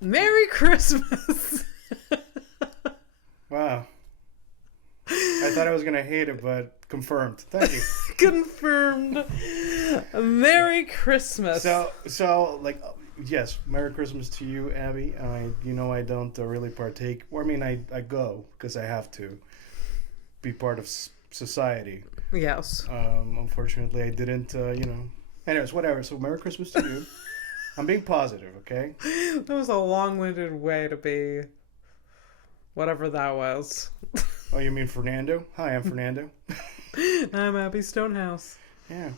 Merry Christmas! Wow. I thought I was going to hate it, but confirmed. Thank you. Confirmed. Merry Christmas. So, like, yes, Merry Christmas to you, Abby. I don't really partake. Well, I mean, I go because I have to be part of society. Yes. Unfortunately, I didn't, Anyways, whatever. So, Merry Christmas to you. I'm being positive, okay? That was a long-winded way to be whatever that was. Oh, you mean Fernando? Hi, I'm Fernando. I'm Abby Stonehouse. Yeah,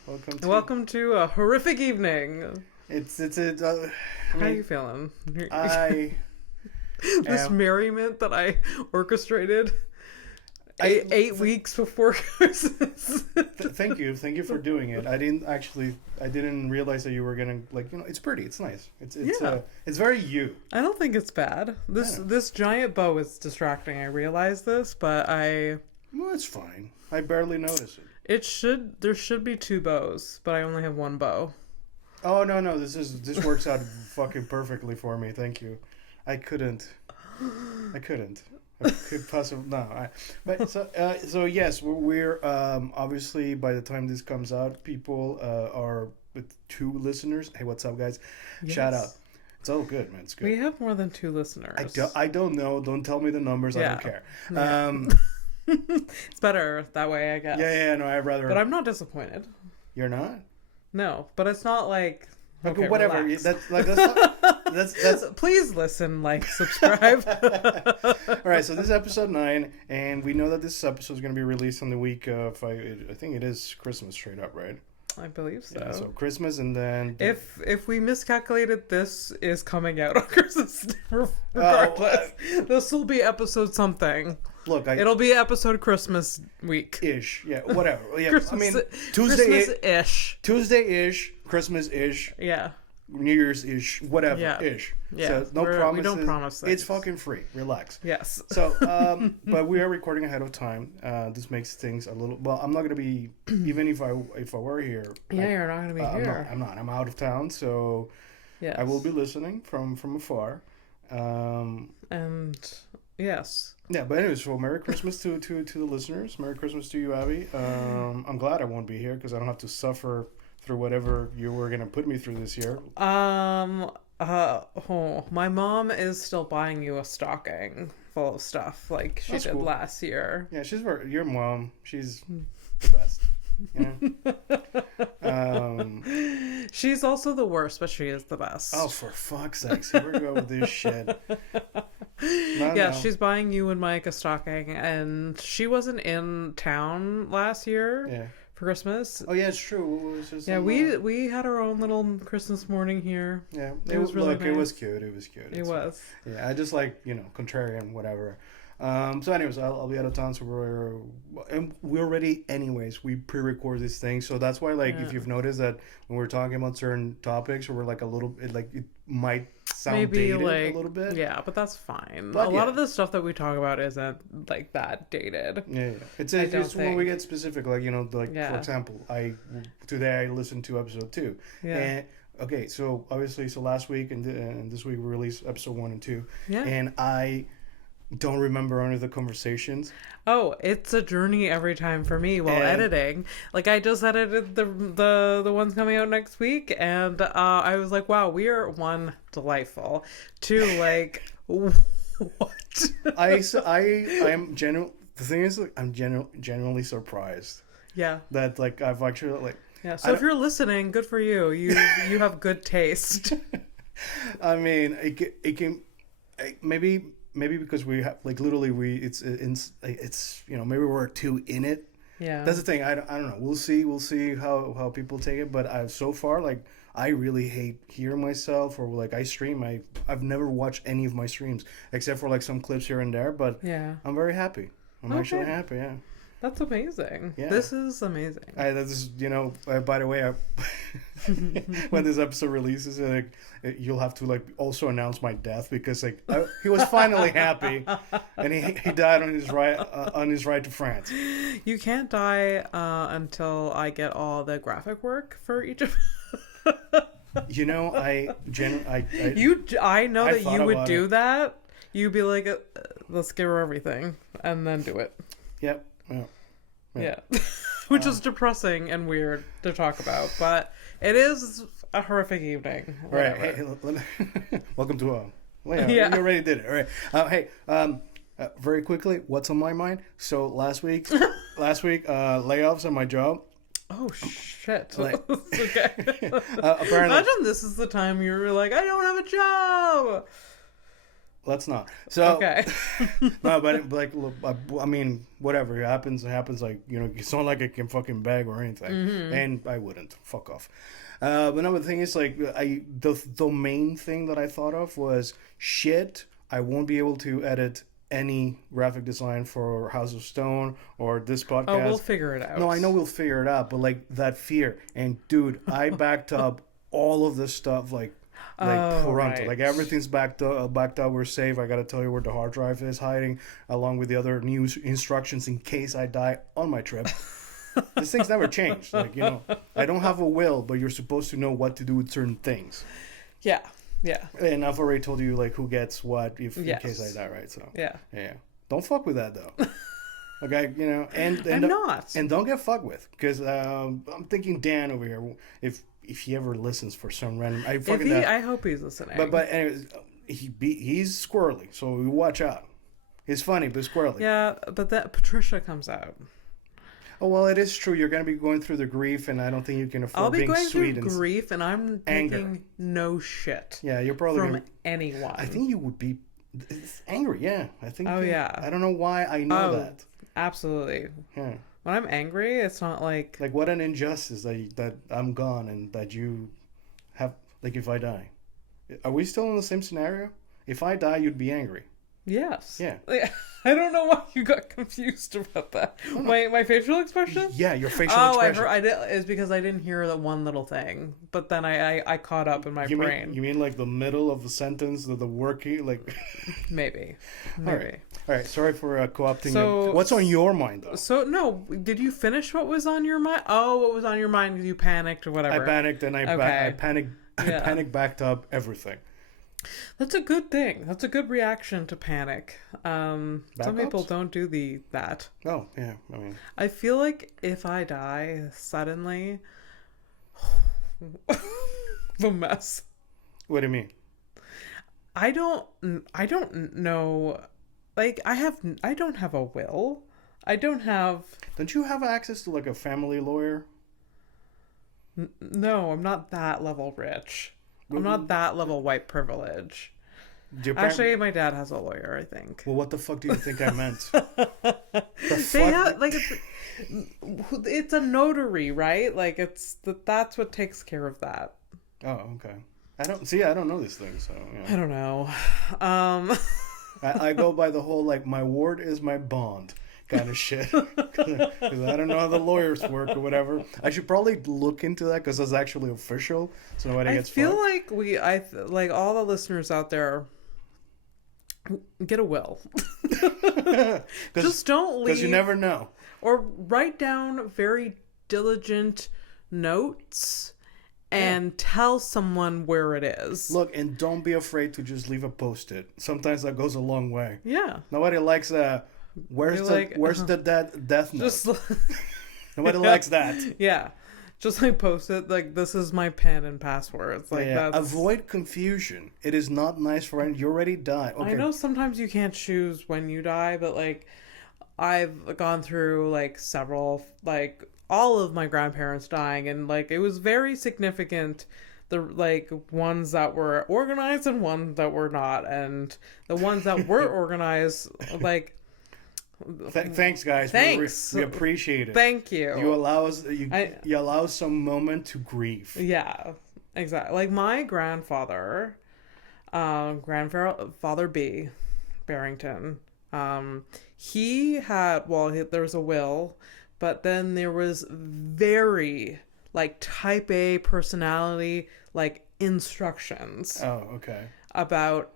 Welcome to a horrific evening. How are you feeling? I This merriment that I orchestrated eight weeks before Christmas. Thank you for doing it. I didn't realize that you were gonna it's pretty. It's nice. It's very you. I don't think it's bad. This giant bow is distracting. I realize this, but well, it's fine. I barely notice it. There should be two bows, but I only have one bow. Oh no! This works out fucking perfectly for me. Thank you. I couldn't. I could possibly no. So yes, we're obviously by the time this comes out, people are with 2 listeners. Hey, what's up, guys? Yes. Shout out. It's all good, man. It's good. We have more than 2 listeners. I don't know. Don't tell me the numbers. Yeah. I don't care. Yeah. It's better that way, I guess. Yeah. No, I'd rather. But I'm not disappointed. You're not? No, but it's not like. Okay, whatever. Relax. That's Please listen, subscribe. All right, so this is episode 9, and we know that this episode is going to be released on the week of I think it is Christmas straight up, right? I believe so. Yeah, so Christmas, and then if we miscalculated, this is coming out on Christmas regardless. This will be episode something. Look, it'll be episode Christmas week ish. Yeah, whatever. Yeah, Christmas, I mean Christmas-ish. Tuesday-ish, Christmas-ish. Yeah. New Year's-ish, whatever, ish. Yeah. So no promises. We don't promise things. It's fucking free. Relax. Yes. So, but we are recording ahead of time. This makes things a little. Well, I'm not gonna be even if I were here. Yeah, you're not gonna be here. I'm not. I'm out of town, so yes. I will be listening from afar. And yes. Yeah, but anyways, so Merry Christmas to the listeners. Merry Christmas to you, Abby. I'm glad I won't be here because I don't have to suffer through whatever you were gonna put me through this year. My mom is still buying you a stocking full of stuff like she did last year. Yeah, your mom. She's the best. She's also the worst, but she is the best. Oh, for fuck's sake! Here we go with this shit. No. She's buying you and Mike a stocking, and she wasn't in town last year. Yeah. For Christmas. Oh yeah, it's true. We had our own little Christmas morning here. Yeah, it was really nice. It was cute. It was. Yeah, I just contrarian, whatever. So anyways, I'll be out of town, so we're ready anyways. We pre-record this thing, so that's why if you've noticed that when we're talking about certain topics, or we're a little it might sound dated a little bit. Yeah, but that's fine. But a lot of the stuff that we talk about isn't that dated. Yeah. It's when we get specific, for example, today I listened to episode 2. Yeah. And okay, so obviously, last week and this week we released episode 1 and 2. Yeah. And I don't remember any of the conversations. Oh, it's a journey every time for me while editing. I just edited the ones coming out next week, and I was like, wow, we are 1, delightful. 2, what? I'm genuine. The thing is, I'm genuinely surprised. Yeah. That I've actually Yeah. So if you're listening, good for you. You have good taste. I mean, it can maybe because we have literally it's maybe we're too in it. Yeah. That's the thing. I don't know. We'll see how people take it. But so far I really hate hearing myself, or I stream. I've never watched any of my streams except for some clips here and there. But yeah, I'm very happy. I'm actually happy. Yeah. That's amazing. Yeah. This is amazing. This is, by the way, when this episode releases, you'll have to also announce my death because he was finally happy, and he died on his ride to France. You can't die until I get all the graphic work for each of. You know, I I know I that thought you would about do it. that. You'd be like, let's give her everything and then do it. Yep. Yeah. Yeah. Which is depressing and weird to talk about, but it is a horrific evening. All right. Whatever. Hey, let me, welcome to well, Yeah. you already did it. All right. Hey, very quickly, what's on my mind? So last week, layoffs on my job. Oh shit. Like- Okay. Apparently, Imagine this is the time you're like, I don't have a job. let's not. So Okay. no, but like, look, I mean, whatever happens, it happens. Like, you know, it's not like I can fucking beg or anything, and I wouldn't. Fuck off. But no, the thing is, like, the main thing that I thought of was shit. I won't be able to edit any graphic design for House of Stone or this podcast. Oh, we'll figure it out. No, I know we'll figure it out, but like that fear. And dude, I backed up all of this stuff like parental. Right. Like everything's backed up. We're safe. I gotta tell you where the hard drive is hiding, along with the other news instructions in case I die on my trip. These things never change. Like, you know, I don't have a will, but you're supposed to know what to do with certain things. Yeah. Yeah. And I've already told you like who gets what if Yes. in case I die, right? So Yeah. yeah. Don't fuck with that though. Okay, you know, and I'm not. and don't get fucked with, because I'm thinking Dan over here, if he ever listens for some random, I hope he's listening. but anyways, he's squirrely, so we watch out. He's funny but squirrely. yeah, but that Patricia comes out. Oh well, it is true. You're going to be going through the grief, and I don't think you can afford I'll be being going sweet through and grief, and I'm anger. taking no shit yeah. You're probably from gonna, anyone. I think you would be angry. Yeah, I think. Oh, yeah. I don't know why I know that. Absolutely. Yeah. When I'm angry, it's not like Like, what an injustice that I'm gone and that you have, like, if I die. Are we still in the same scenario? If I die, you'd be angry. yes. Yeah. I don't know why you got confused about that. My facial expression. Yeah, your facial Oh, expression. I did. It's because I didn't hear that one little thing, but then I caught up in my brain. You mean like the middle of the sentence, the working, like... Maybe. All right, sorry for co-opting. So- What's on your mind, though? So no, did you finish what was on your mind? Oh, what was on your mind because you panicked or whatever. I panicked and I Okay. panicked. Yeah. I panicked, backed up, everything. That's a good thing. That's a good reaction to panic. Some people Backups? don't do that. Oh, yeah, I mean... I feel like if I die suddenly, the mess. What do you mean? I don't know. Like I don't have a will. I don't have. Don't you have access to, like, a family lawyer? No, I'm not that level rich. I'm not that level white privilege. Actually, my dad has a lawyer, I think. Well, what the fuck do you think I meant? They have, like, it's a notary, right? Like, that's what takes care of that. Oh, okay. I don't know these things, so yeah. I don't know. I go by the whole, like, my word is my bond kind of shit. Because I don't know how the lawyers work or whatever. I should probably look into that because it's actually official, so nobody I gets feel fucked. like like all the listeners out there, get a will. Just don't leave. Because you never know. Or write down very diligent notes and tell someone where it is. Look, and don't be afraid to just leave a post-it. Sometimes that goes a long way. Yeah. Nobody likes where's the death note? Just Nobody likes that. yeah. Just like post it like this is my PIN and passwords. Like Yeah. that's Avoid confusion. It is not nice for anyone. You already died. Okay. I know sometimes you can't choose when you die, but like I've gone through like several, like all of my grandparents dying, and like it was very significant, the like ones that were organized and ones that were not, and the ones that were organized, like Thanks, guys. Thanks. We appreciate it. Thank you. You allow us. You allow some moment to grieve. Yeah, exactly. Like my grandfather, grandfather B, Barrington. He had there was a will, but then there was very like type A personality like instructions. Oh, okay. About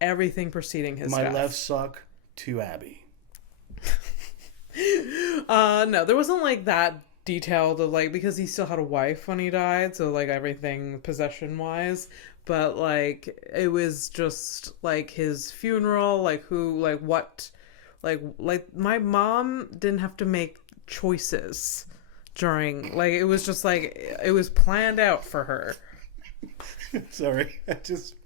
everything preceding his My death. left suck to Abby. No, there wasn't like that detailed of like, because he still had a wife when he died, so like everything possession wise, but like it was just like his funeral, like who, like what, like my mom didn't have to make choices during, like it was just like it was planned out for her. Sorry, I just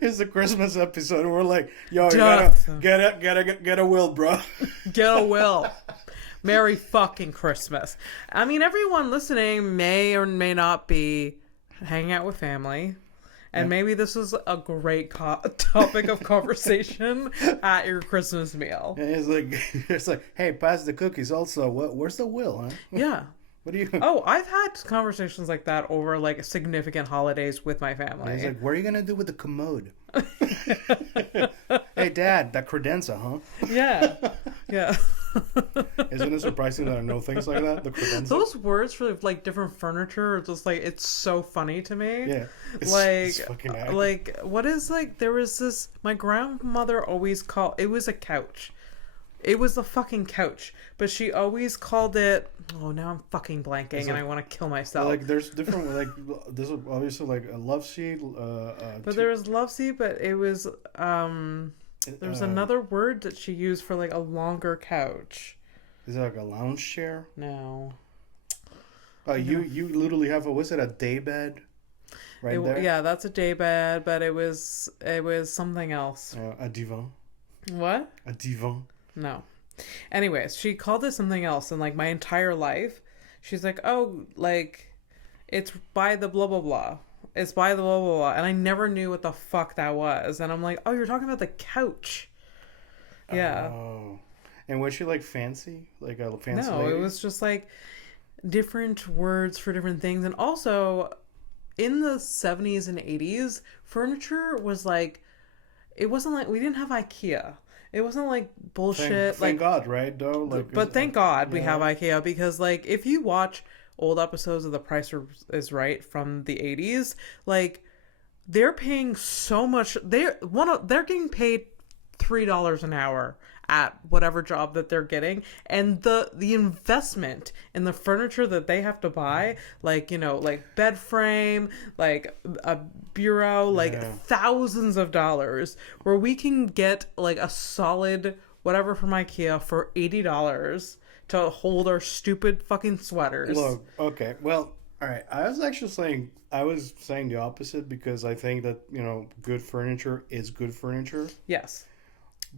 it's a Christmas episode and we're like, yo, you gotta get a will, bro. Get a will. Merry fucking Christmas. I mean, everyone listening may or may not be hanging out with family. And maybe this is a great topic of conversation at your Christmas meal. And it's like, hey, pass the cookies. Also, where's the will, huh? Yeah. What do you? Oh, I've had conversations like that over like significant holidays with my family. He's like, what are you gonna do with the commode? Hey, Dad, that credenza, huh? Yeah, yeah. Isn't it surprising that I know things like that? The credenza. Those words for like different furniture are just like, it's so funny to me. Yeah. It's fucking like what is like, there was this, my grandmother always called, it was a couch. It was a fucking couch, but she always called it. Oh, now I'm fucking blanking, and I want to kill myself. Like, there's different, like, there's obviously like a love seat. But there was love seat, but it was there was another word that she used for like a longer couch. Is it like a lounge chair? No. You literally have what's it, a day bed? Right there. Yeah, that's a day bed, but it was something else. A divan. What? A divan. No. Anyways, she called it something else, and like my entire life, she's like, oh, like, it's by the blah blah blah. It's by the blah blah blah, and I never knew what the fuck that was, and I'm like, oh, you're talking about the couch. Yeah. Oh. And was she like fancy, like a fancy? No, lady? it was just like different words for different things, and also in the 70s and 80s, furniture was like, it wasn't like, we didn't have IKEA. It wasn't like bullshit. Thank God, right? Though, like, but thank God we have IKEA, because like if you watch old episodes of The Price is Right from the 80s, like they're paying so much. They're getting paid $3 an hour at whatever job that they're getting, and the investment in the furniture that they have to buy, like, you know, like bed frame, like a bureau, like thousands of dollars, where we can get like a solid whatever from IKEA for $80 to hold our stupid fucking sweaters. Look, okay, well, all right. I was saying the opposite, because I think that, you know, good furniture is good furniture. Yes.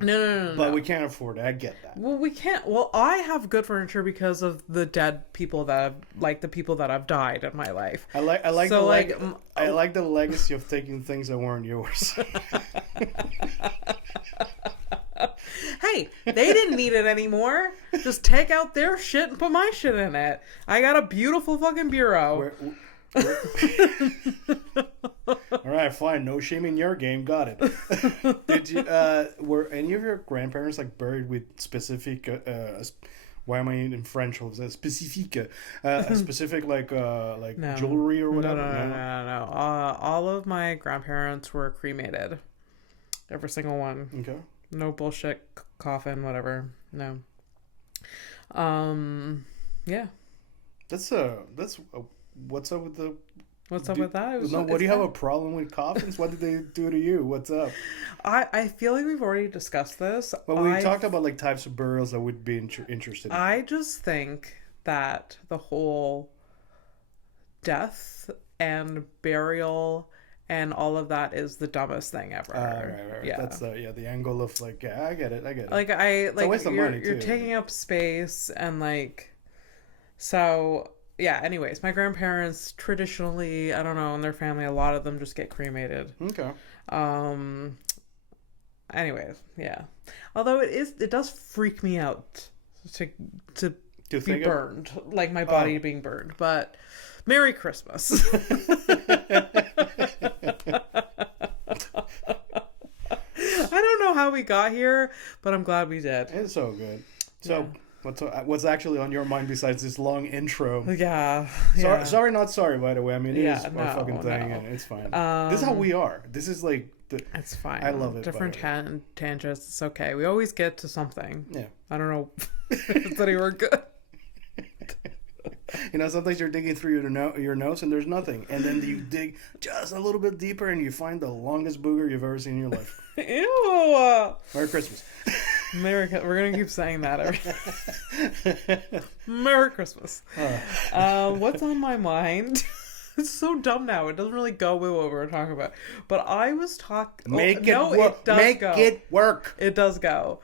No. But we can't afford it. I get that. Well, we can't. Well, I have good furniture because of the dead people that have, like the people that have died in my life. I like the legacy of taking things that weren't yours. Hey, they didn't need it anymore. Just take out their shit and put my shit in it. I got a beautiful fucking bureau. All right, fine. No shame in your game. Got it. Did you? Were any of your grandparents like buried with specific? Why am I in French? Specific, specific like No. jewelry or whatever. No. All of my grandparents were cremated. Every single one. Okay. No bullshit coffin, whatever. No. Yeah. That's what's up with the. What's up with that? What do you have a problem with coffins? What did they do to you? What's up? I feel like we've already discussed this. Well, we talked about like types of burials that would be interested in. I just think that the whole death and burial and all of that is the dumbest thing ever. Right. Yeah. That's the angle of like, yeah, I get it. Like it's a waste of money you're too. taking up space, and like, so yeah. Anyways, my grandparents traditionally, I don't know, in their family, a lot of them just get cremated. Okay. Anyways, yeah. Although it does freak me out to be burned, like my body being burned. But Merry Christmas. I don't know how we got here, but I'm glad we did. It's so good. So What's actually on your mind besides this long intro? Yeah. Sorry, not sorry. By the way, I mean it is a no, fucking thing, no. and it's fine. This is how we are. This is like it's fine. I love it. Different tangents. It's okay. We always get to something. Yeah. I don't know if it's anywhere good. You know, sometimes you're digging through your nose and there's nothing, and then you dig just a little bit deeper and you find the longest booger you've ever seen in your life. Ew. Merry Christmas. We're gonna keep saying that Merry Christmas. What's on my mind? It's so dumb now. It doesn't really go with what we're talking about. But I was talking. Make it work. It does go.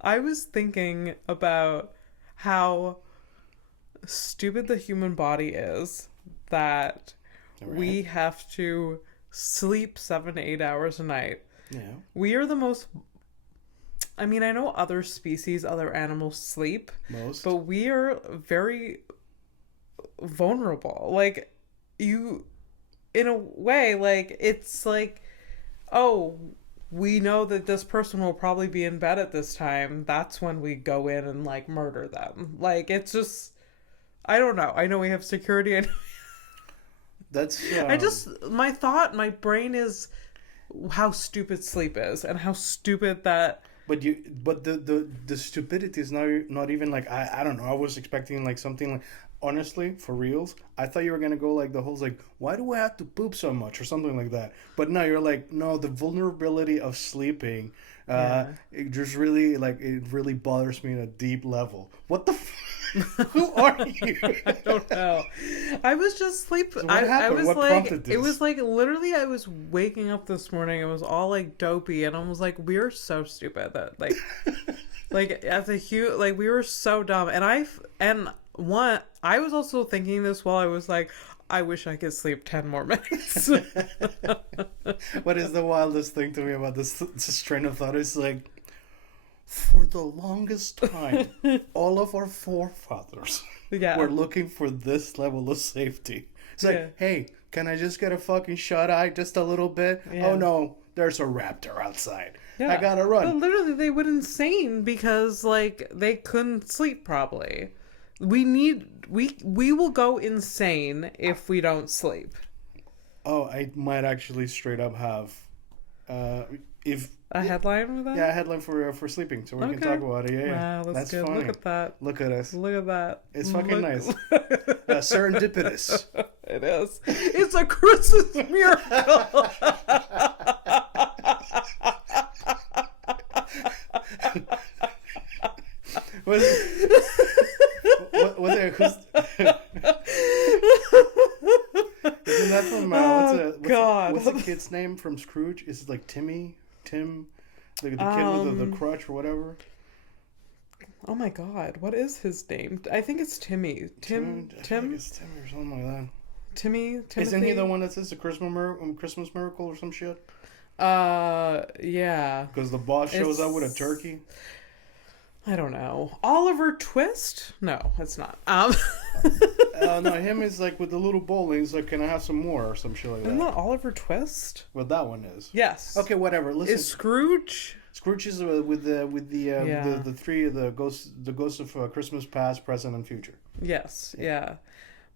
I was thinking about how stupid the human body is that we have to sleep 7 to 8 hours a night. Yeah. We are the most. I mean, I know other species, other animals sleep. Most. But we are very vulnerable. Like, you, in a way, like, it's like, oh, we know that this person will probably be in bed at this time. That's when we go in and, like, murder them. Like, it's just, I don't know. I know we have security. That's. My brain is how stupid sleep is and how stupid that. But the stupidity is not even like I don't know. I was expecting like something like, honestly, for reals, I thought you were gonna go like the whole like, why do I have to poop so much or something like that. But no, you're like, no, the vulnerability of sleeping, it just really it really bothers me at a deep level. What the who are you? I don't know. I was just sleeping. So what happened? I was what like, prompted this? it was like literally I was waking up this morning. It was all like dopey, and I was like, we're so stupid that like as a we were so dumb. And I was also thinking this while I was like, I wish I could sleep 10 more minutes. What is the wildest thing to me about this train of thought is like, for the longest time, all of our forefathers were looking for this level of safety. It's like, hey, can I just get a fucking shut-eye just a little bit? Yeah. Oh no, there's a raptor outside. Yeah. I gotta run. But literally, they went insane because like they couldn't sleep properly. We will go insane if we don't sleep. Oh, I might actually straight up have a headline with that? Yeah, a headline for sleeping, so we can talk about it. Yeah, wow, that's good. Funny. Look at that. Look at us. Look at that. It's fucking nice. Serendipitous. It is. It's a Christmas miracle. What who's... Isn't that from what's the kid's name from Scrooge? Is it like Tim, the kid with the crutch or whatever? Oh my god, what is his name? I think it's Timmy. I think it's Timmy or something like that. Timothy? Isn't he the one that says the Christmas miracle or some shit? Yeah. Because the boss shows up with a turkey. I don't know. Oliver Twist? No, it's not. No, him is like with the little bowl. And he's like, "Can I have some more?" or some shit like that. Isn't that Oliver Twist? Well, that one is. Yes. Okay, whatever. Listen. Is Scrooge? Scrooge is with the three of the ghosts of Christmas past, present, and future. Yes. Yeah.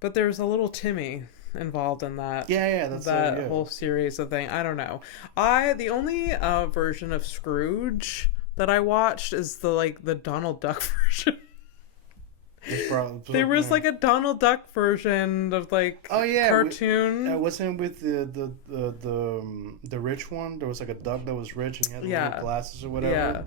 But there's a little Timmy involved in that. Yeah, that's that whole series of thing. I don't know. The only version of Scrooge that I watched is the Donald Duck version. There was like a Donald Duck version of cartoon. Wasn't with the rich one? There was like a duck that was rich and he had little glasses or whatever. Yeah.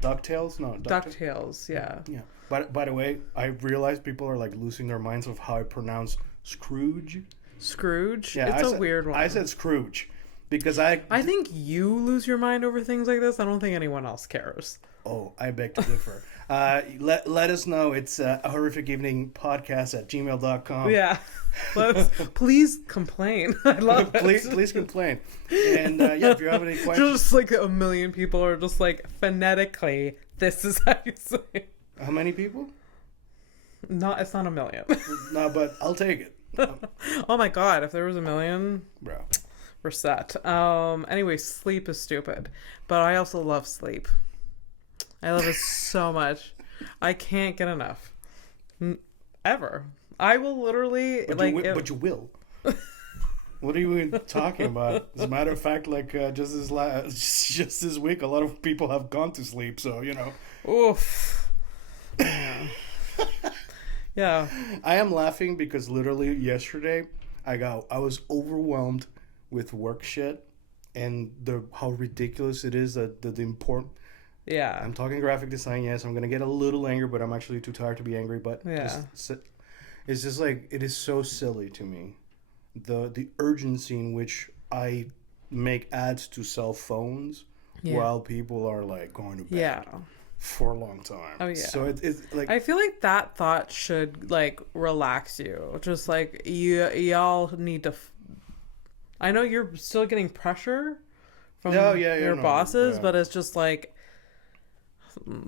DuckTales? No, DuckTales. Yeah. Yeah. But by the way, I realized people are like losing their minds of how I pronounce Scrooge. Scrooge? Yeah, it's a weird one. I said Scrooge. Because I think you lose your mind over things like this. I don't think anyone else cares. Oh, I beg to differ. Let us know. It's a horrific evening podcast at gmail.com. Yeah. Please complain. I love it. Please complain. And if you have any questions. Just like a million people are just like phonetically, this is how you say it. How many people? It's not a million. No, but I'll take it. Oh my god, if there was a million. Bro. We're set. Anyway, sleep is stupid. But I also love sleep. I love it so much. I can't get enough. Ever. I will literally but you will. What are you even talking about? As a matter of fact, like just this week, a lot of people have gone to sleep. So Oof. Yeah. Yeah. I am laughing because literally yesterday I was overwhelmed with work shit and how ridiculous it is that the important. Yeah. I'm talking graphic design. Yes, I'm gonna get a little angry, but I'm actually too tired to be angry. But it's just like it is so silly to me. The urgency in which I make ads to cell phones while people are like going to bed for a long time. Oh yeah. So it's like I feel like that thought should like relax you. Just like y'all need to. I know you're still getting pressure from your bosses, but it's just like.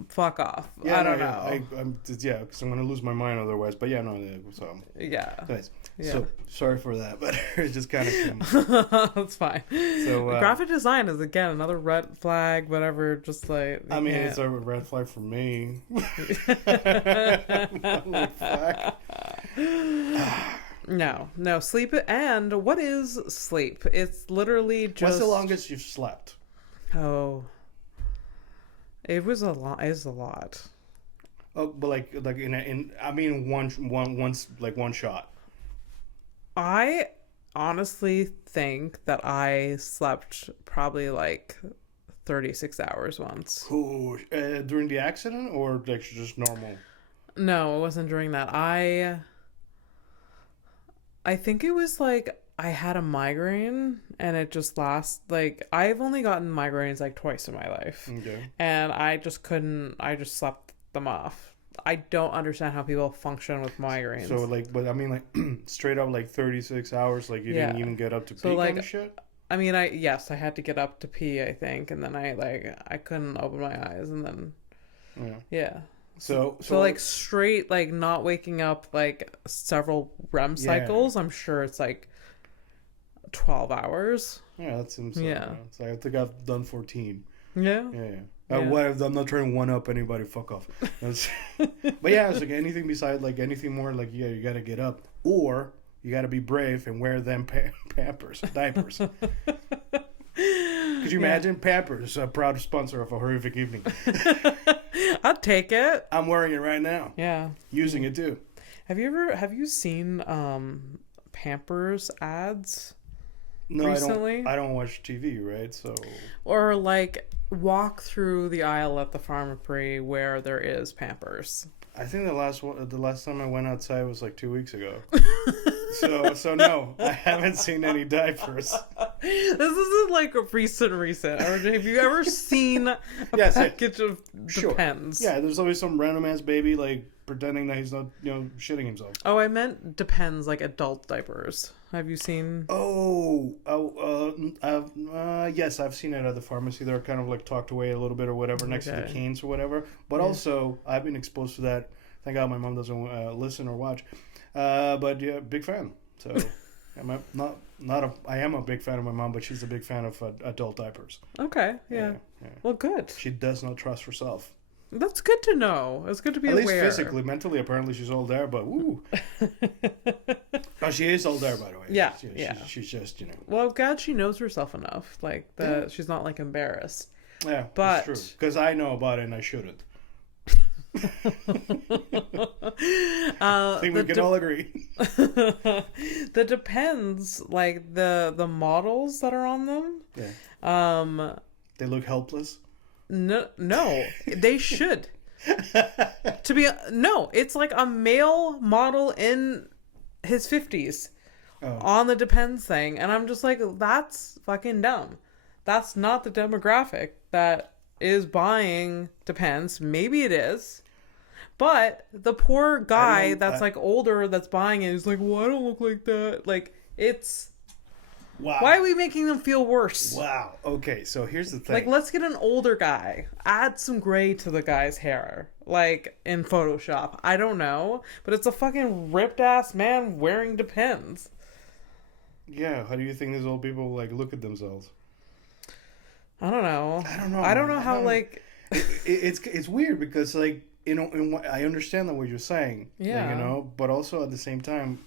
Fuck off. I don't know. Because I'm gonna lose my mind otherwise. But so anyways, so sorry for that, but it's just kind of that's fine. So graphic design is again another red flag, whatever. Just like it's a red flag for me. No sleep. And what is sleep? It's literally just. What's the longest you've slept? Oh. It was a lot. It's a lot. Oh, but like one shot. I honestly think that I slept probably like 36 hours once. Ooh, during the accident or like just normal? No, it wasn't during that. I think it was like I had a migraine and it just I've only gotten migraines like twice in my life. Okay. And I just slept them off. I don't understand how people function with migraines. So straight up like 36 hours, like you didn't even get up to pee kind of shit? I mean, I had to get up to pee, I think, and then I couldn't open my eyes and then yeah. So like straight like not waking up like several REM cycles, I'm sure it's like 12 hours. Yeah, that seems so. I think I've done 14. Yeah. I'm not trying to one up anybody. Fuck off. But yeah, it's like anything beside like anything more like you got to get up or you got to be brave and wear them diapers. Could you imagine Pampers, a proud sponsor of A Horrific Evening? I'd take it. I'm wearing it right now. Yeah. Using it too. Have you seen Pampers ads? No, recently? I don't watch TV, right? So or like walk through the aisle at the pharmacy where there is Pampers. I think the last time I went outside was like 2 weeks ago. so no, I haven't seen any diapers. This isn't like a recent. Or have you ever seen a package of Depends? Yeah, there's always some random ass baby like pretending that he's not, shitting himself. Oh, I meant Depends, like adult diapers. Have you seen? Yes, I've seen it at the pharmacy. They're kind of like tucked away a little bit or whatever next to the canes or whatever. But also, I've been exposed to that. Thank God my mom doesn't listen or watch. But yeah, big fan. So I am a big fan of my mom, but she's a big fan of adult diapers. Okay, yeah. Well, good. She does not trust herself. That's good to know. It's good to be aware. At least physically, mentally, apparently she's all there. But woo. Oh, she is all there, by the way. Yeah, She's just Well, God, she knows herself enough, like that. She's not like embarrassed. Yeah, but that's true. Because I know about it and I shouldn't. I think we can all agree. The Depends, like the models that are on them. Yeah. They look helpless. No, they should. It's like a male model in his 50s on the Depends thing, and I'm just like, that's fucking dumb. That's not the demographic that is buying Depends. Maybe it is, but the poor guy that's like older that's buying it is like, well, I don't look like that. Like, it's. Wow. Why are we making them feel worse? Wow. Okay, so here's the thing. Like, let's get an older guy. Add some gray to the guy's hair. Like, in Photoshop. I don't know. But it's a fucking ripped-ass man wearing Depends. Yeah, how do you think these old people, like, look at themselves? I don't know. I don't know how, like... It's weird because like I understand that what you're saying. Yeah. But also at the same time,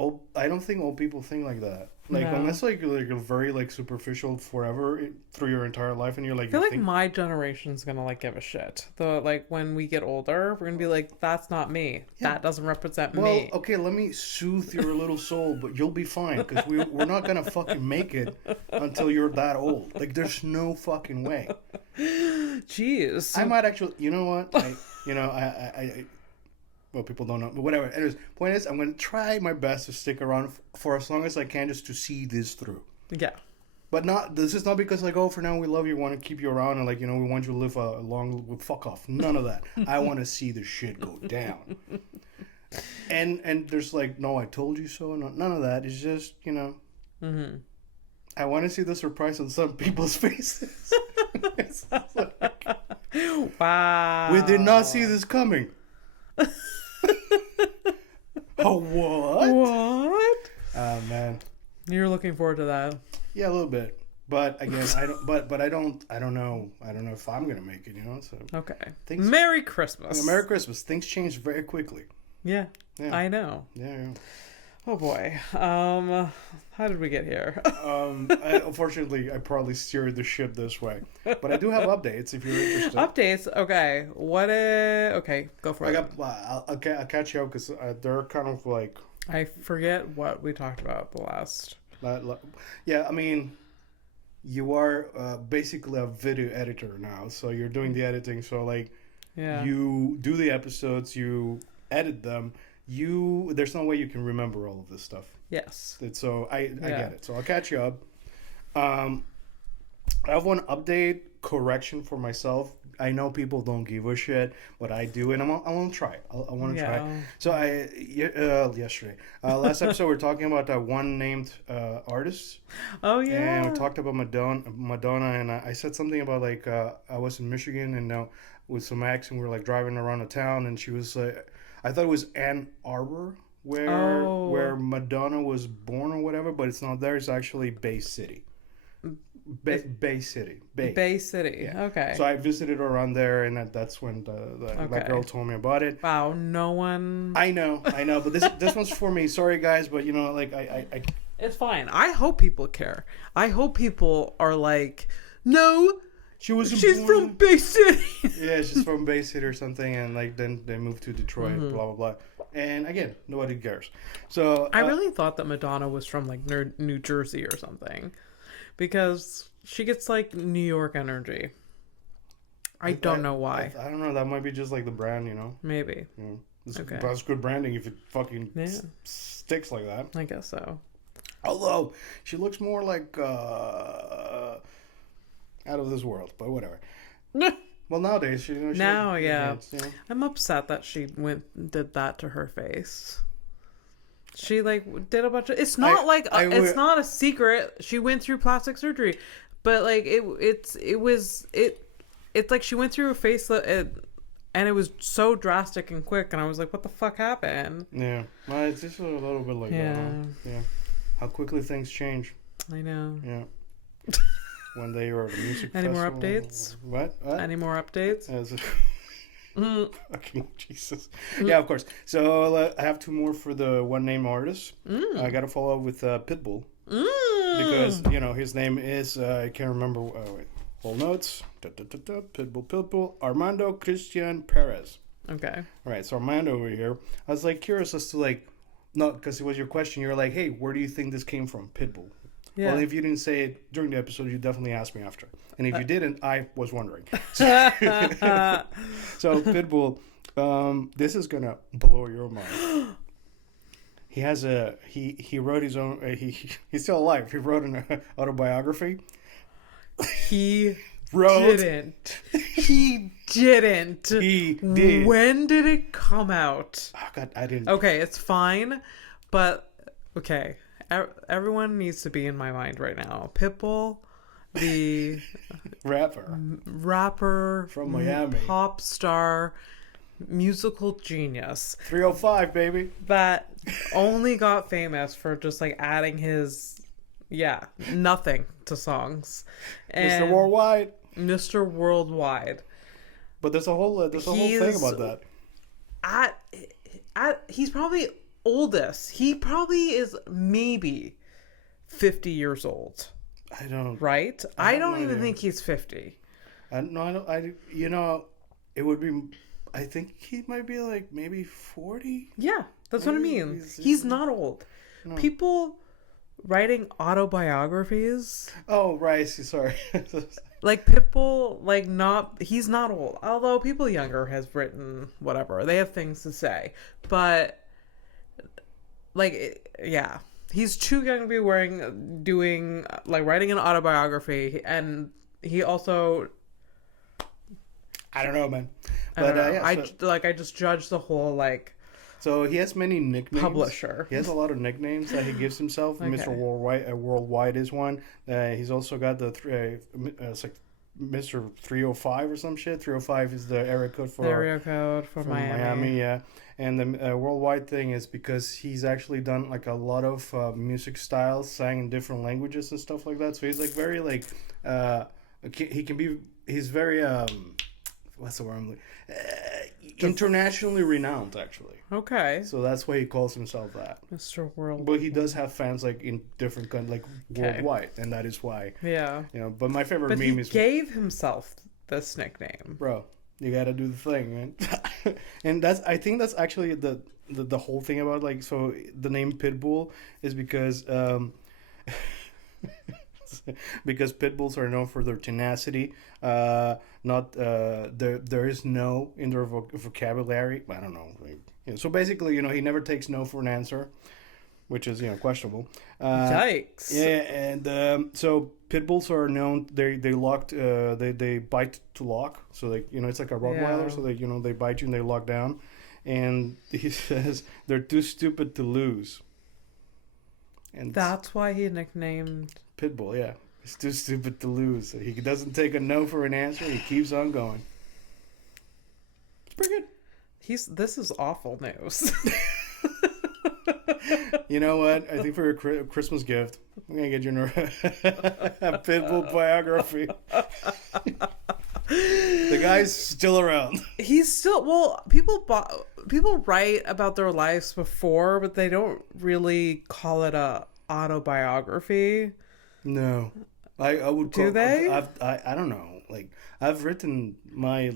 I don't think old people think like that. Like No. unless like you're very like superficial forever through your entire life, and you're like. I feel like my generation's gonna like give a shit. Though, like when we get older, we're gonna be like, "That's not me. Yeah. That doesn't represent Well, me." okay, let me soothe your little soul, but you'll be fine because we're not gonna fucking make it until you're that old. Like, there's no fucking way. Jeez. I might actually. You know what? I well, people don't know, but whatever. Anyways, point is, I'm gonna try my best to stick around for as long as I can, just to see this through. Yeah. But this is not because like, oh, for now we love you, want to keep you around, and like, we want you to live a long. Fuck off. None of that. I want to see the shit go down. And there's like, no, I told you so. None of that. It's just, Mm-hmm. I want to see the surprise on some people's faces. Wow. We did not see this coming. Oh, what? What? Oh, man. You're looking forward to that. Yeah, a little bit. But again, I don't. But I don't know. I don't know if I'm gonna make it. So Okay. things, Merry Christmas. Merry Christmas. Things change very quickly. Yeah. Yeah. I know. Yeah. Oh boy. How did we get here? Unfortunately, I probably steered the ship this way. But I do have updates if you're interested. Updates. Okay. Okay, go for it. I'll catch you up because they're kind of like. I forget what we talked about the last. Yeah, I mean, you are basically a video editor now, so you're doing the editing. So like, Yeah. you do the episodes, you edit them. There's no way you can remember all of this stuff. Yes. I get it. So I'll catch you up. I have one update correction for myself. I know people don't give a shit, but I do, and I want to try. I want to try. So yesterday, last episode, we were talking about one named artist. Oh yeah. And we talked about Madonna, and I said something about like I was in Michigan, and with some ex, and we were like driving around the town, and she was like, I thought it was Ann Arbor where Madonna was born or whatever, but it's not there. It's actually Bay City. Bay City. Yeah. Okay. So I visited around there, and that's when that girl told me about it. Wow, no one. I know, but this one's for me. Sorry, guys, but like I. It's fine. I hope people care. I hope people are like, no, she's from Bay City. Yeah, she's from Bay City or something, and like then they moved to Detroit, blah blah blah. And again, nobody cares. So I really thought that Madonna was from like New Jersey or something. Because she gets like New York energy. I don't know why. I don't know. That might be just like the brand, Maybe. That's good branding if it fucking sticks like that. I guess so. Although she looks more like out of this world, but whatever. Well, nowadays I'm upset that she did that to her face. She like did a bunch of. It's not it's not a secret. She went through plastic surgery, but like it's like she went through a facelift, and it was so drastic and quick. And I was like, "What the fuck happened?" Yeah, well, it's just a little bit like that. Huh? Yeah, how quickly things change. I know. Yeah. When they were at a music Any festival. more updates? What? Any more updates? Fucking Jesus. Yeah, of course. So I have two more for the one name artist. I got to follow up with Pitbull. Because, his name is, I can't remember. Wait. Full notes. Pitbull. Armando Christian Perez. Okay. All right. So Armando over here. I was like curious as to like, no, because it was your question. You're like, hey, where do you think this came from? Pitbull. Yeah. Well, if you didn't say it during the episode, you definitely asked me after. And if you didn't, I was wondering. So Pitbull, this is going to blow your mind. He has he wrote his own, he's still alive. He wrote an autobiography. He didn't. He didn't. He did. When did it come out? Oh, God, I didn't. Okay, it's fine. But, okay. Everyone needs to be in my mind right now. Pitbull, the rapper from Miami, pop star, musical genius. 305, baby. That only got famous for just like adding his nothing to songs. And Mr. Worldwide. Mr. Worldwide. But there's a whole thing about that. He's probably oldest. He probably is maybe 50 years old. I don't. Right? I don't even think he's 50. It would be. I think he might be like maybe 40. Yeah, that's what I mean. He's not old. No. People writing autobiographies. Oh, right. Sorry. Like people, like he's not old. Although people younger has written whatever. They have things to say. But, like, yeah. He's too young to be writing an autobiography. And he also... I don't know, man. But I just judge the whole, like... So he has many nicknames. Publisher. He has a lot of nicknames that he gives himself. Okay. Mr. Worldwide is one. He's also got the it's like Mr. 305 or some shit. 305 is the area code for Miami. Yeah. And the worldwide thing is because he's actually done like a lot of music styles, sang in different languages and stuff like that. So he's like very like he's very what's the word? Internationally renowned, actually. Okay. So that's why he calls himself that. Mr. World. But he does have fans like in different countries, like worldwide, and that is why. Yeah. But my favorite meme is... he gave himself this nickname. Bro, you gotta do the thing, man. And I think that's actually the whole thing about, like, so the name Pitbull is because... because pit bulls are known for their tenacity. There is no in their vocabulary. I don't know. So basically, he never takes no for an answer, which is questionable. Yikes. Yeah, and so pit bulls are known. They bite to lock. So it's like a Rottweiler. So they bite you and they lock down. And he says they're too stupid to lose. And that's why he nicknamed Pitbull. Yeah, he's too stupid to lose. He doesn't take a no for an answer. He keeps on going. It's pretty good. This is awful news. You know what? I think for your Christmas gift, I'm gonna get you a Pitbull biography. The guy's still around. He's still people write about their lives before, but they don't really call it a autobiography. No, I would. Do they? I don't know. Like I've written my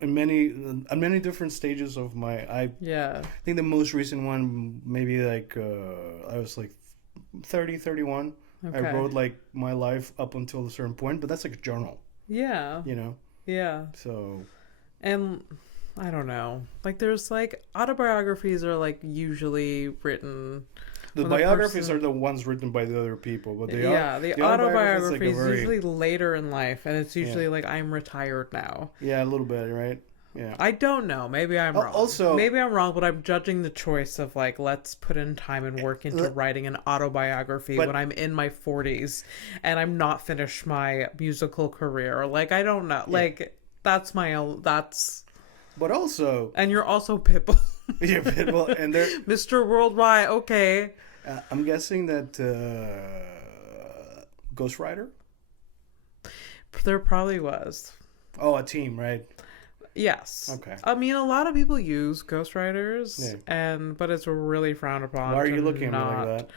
in many different stages of my. I think the most recent one maybe I was 30, 31. Okay. I wrote my life up until a certain point, but that's like a journal. Yeah. Yeah. So. And I don't know. There's autobiographies are usually written. The biographies are the ones written by the other people, but the autobiography is usually later in life, and it's usually I'm retired now. Yeah, a little bit, right? Yeah. I don't know. Maybe I'm wrong. Also, maybe I'm wrong, but I'm judging the choice of let's put in time and work into writing an autobiography when I'm in my 40s and I'm not finished my musical career. I don't know. Yeah. That's my own. That's. But also. And you're also Pitbull. You're Pitbull, and they're Mr. Worldwide. Okay. I'm guessing that Ghost Rider. There probably was. Oh, a team, right? Yes. Okay. I mean, a lot of people use ghostwriters, but it's really frowned upon. Why are you looking at me like that?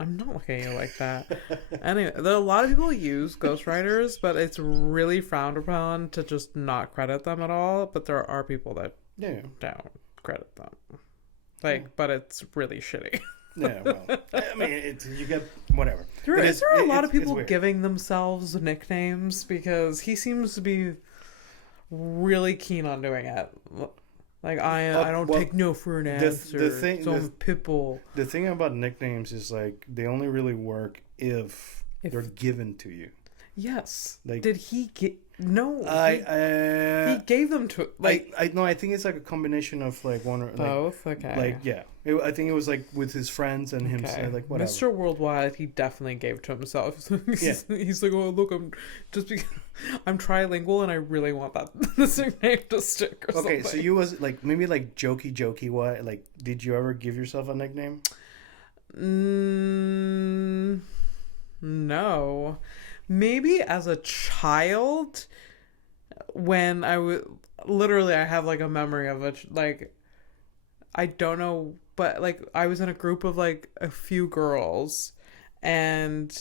I'm not looking at you like that. Anyway, there are a lot of people who use ghostwriters, but it's really frowned upon to just not credit them at all. But there are people that don't credit them. But it's really shitty. Yeah, well, I mean, you get whatever. There are a lot of people giving themselves nicknames because he seems to be really keen on doing it. I don't take no for an answer. I'm Pitbull. The thing about nicknames is they only really work if they're given to you. Yes. Did he get? No. He gave them to. I think it's a combination of one or both. Okay. I think it was with his friends and him saying whatever. Mr. Worldwide, he definitely gave to himself. He's like, oh look, I'm trilingual and I really want this nickname to stick. Or something. So you was maybe jokey. What did you ever give yourself a nickname? No. Maybe as a child, when I literally, I have like a memory of it. Like, I don't know, but like I was in a group of like a few girls, and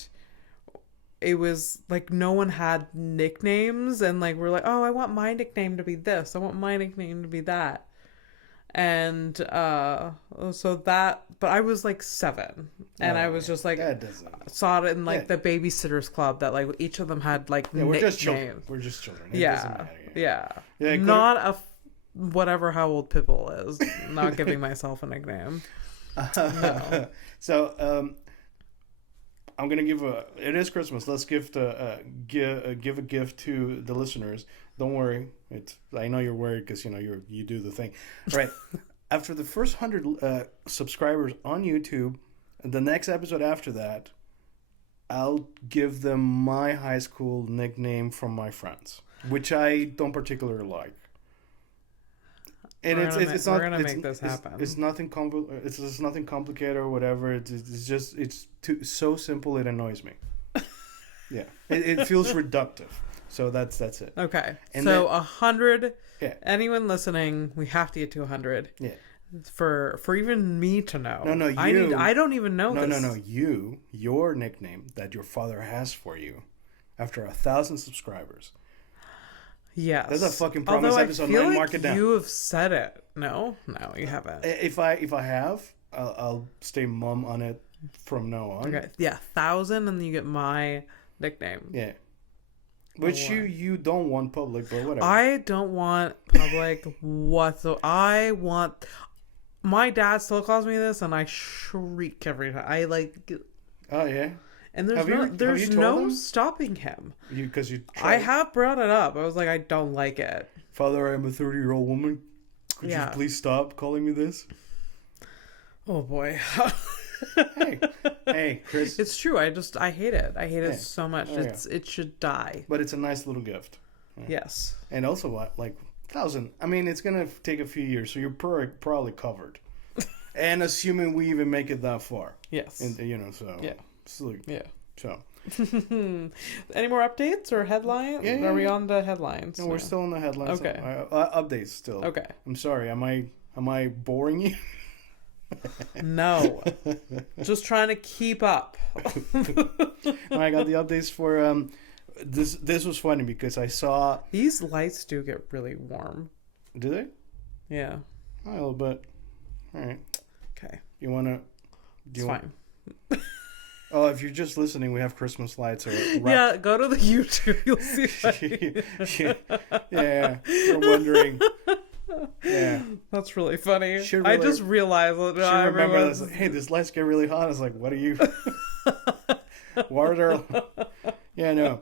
it was like no one had nicknames, and like we're like, oh, I want my nickname to be this, I want my nickname to be that. And so that, but I was like 7, and I was just like, saw it in like the babysitters club that like each of them had like nicknames. We're just children. It doesn't matter. Yeah, not a whatever how old Pipple is. Not giving myself a nickname. No. So I'm gonna give it is Christmas. Let's give a gift to the listeners. Don't worry. I know you're worried because you do the thing, right? After the first 100 subscribers on YouTube, the next episode after that, I'll give them my high school nickname from my friends, which I don't particularly like. And we're gonna make this happen. It's nothing it's just nothing complicated or whatever. It's so simple it annoys me. Yeah, it feels reductive. So that's it. Okay. And so then, 100. Yeah. Anyone listening, we have to get to 100. Yeah. For even me to know. No, you. I don't even know this. No. Your nickname that your father has for you after 1,000 subscribers. Yes. That's a fucking promise episode 9. Mark it down. You have said it. No, you haven't. If I have, I'll stay mum on it from now on. Okay. Yeah, 1,000, and then you get my nickname. Yeah. Which you don't want public, but whatever. I don't want public I want. My dad still calls me this, and I shriek every time. I like. Oh yeah. And there's no stopping him. I have brought it up. I was like, I don't like it. Father, I'm a 30-year-old woman. Could you please stop calling me this? Oh boy. Hey, Chris. It's true. I hate it. I hate it so much. Oh, It should die. But it's a nice little gift. Yeah. Yes. And also, 1,000. I mean, it's gonna take a few years, so you're probably covered. And assuming we even make it that far. Yes. And so. Yeah. Yeah. So. Any more updates or headlines? Yeah. Are we on the headlines? No, we're still on the headlines. Okay. Updates still. Okay. I'm sorry. Am I boring you? No. Just trying to keep up. I got the updates for this was funny because I saw these lights do get really warm. Do they? Yeah. A little bit. All right. Okay. You wanna? Fine. Oh, if you're just listening, we have Christmas lights. Yeah, go to the YouTube. You'll see. Yeah. You're wondering. Yeah. That's really funny. I just realized that. I remember this. Hey, these lights get really hot. I was like, what are you? Water. Yeah, no.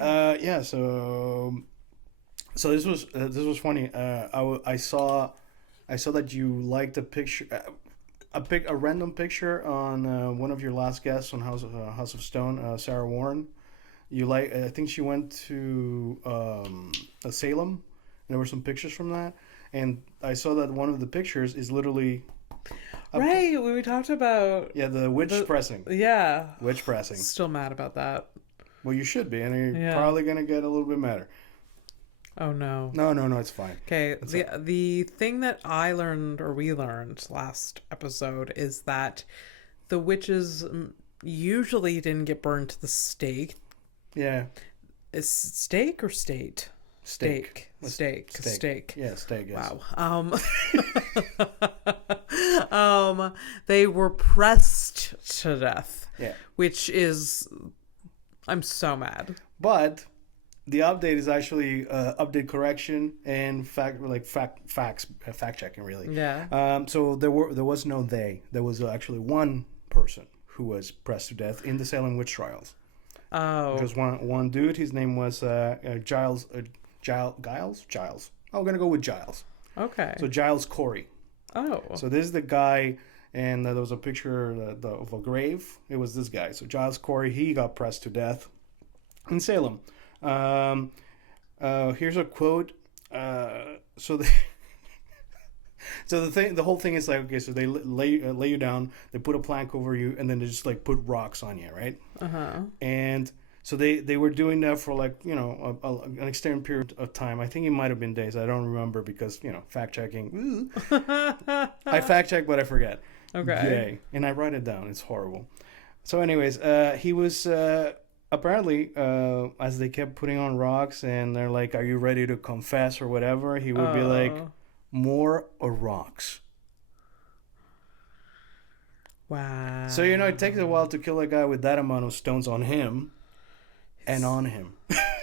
Yeah. So this was funny. I saw that you liked a picture. A random picture on one of your last guests on House of Stone, Sarah Warren. I think she went to Salem, and there were some pictures from that, and I saw that one of the pictures is literally right. We talked about the witch pressing. Yeah, witch pressing. Still mad about that. Well, you should be, and you're probably gonna get a little bit madder. Oh no. No, it's fine. Okay, the thing that we learned last episode is that the witches usually didn't get burned to the stake. Yeah. Is stake or state? Steak. Yeah, steak. Yes. Wow. They were pressed to death. Yeah. Which is, I'm so mad. But the update is actually update correction and fact checking really. Yeah. So there was no they. There was actually one person who was pressed to death in the Salem witch trials. Oh. Because one dude, his name was Giles. Giles. I'm gonna go with Giles. Okay. So Giles Corey. Oh. So this is the guy, and there was a picture of a grave. It was this guy. So Giles Corey, he got pressed to death in Salem. Here's a quote. The whole thing is like, okay, so they lay you down, they put a plank over you, and then they just like put rocks on you, right? Uh-huh. And So they were doing that for like, you know, an extended period of time. I think it might have been days. I don't remember because, you know, fact checking. I fact check, but I forget. Okay. Yay. And I write it down. It's horrible. So anyways, he was apparently, as they kept putting on rocks and they're like, are you ready to confess or whatever? He would be like, more or rocks. Wow. So, you know, it takes a while to kill a guy with that amount of stones on him. And on him,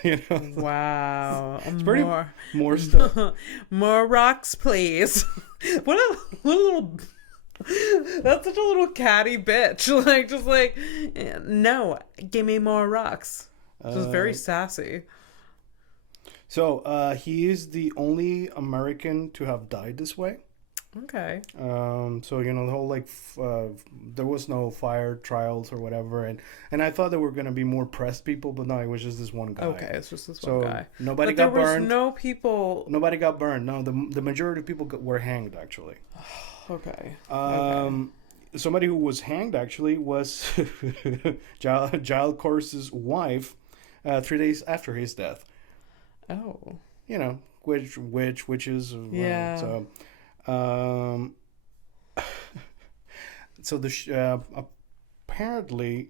you know. Wow, It's pretty more stuff. More rocks, please. What a little. That's such a little catty bitch. Like, just like, no, give me more rocks. Just very sassy. So he is the only American to have died this way. Okay. So, you know, the whole like there was no fire trials or whatever, and I thought there were gonna be more pressed people, but no, it was just this one guy. Okay, it's just this one guy. Nobody but got there burned. was no people. Nobody got burned. No, the majority of people were hanged actually. Okay. Somebody who was hanged actually was Giles Corse's wife, 3 days after his death. Oh. You know, witches. Yeah. So apparently,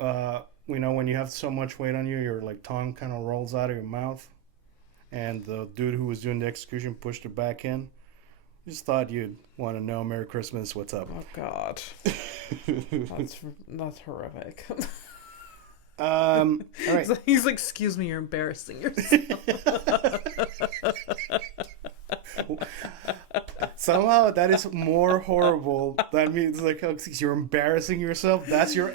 you know, when you have so much weight on you, your like tongue kind of rolls out of your mouth, and the dude who was doing the execution pushed it back in. Just thought you'd want to know. Merry Christmas. What's up? Oh God. That's horrific. All right. He's like, excuse me, you're embarrassing yourself. Somehow that is more horrible. That means like, oh, you're embarrassing yourself. That's your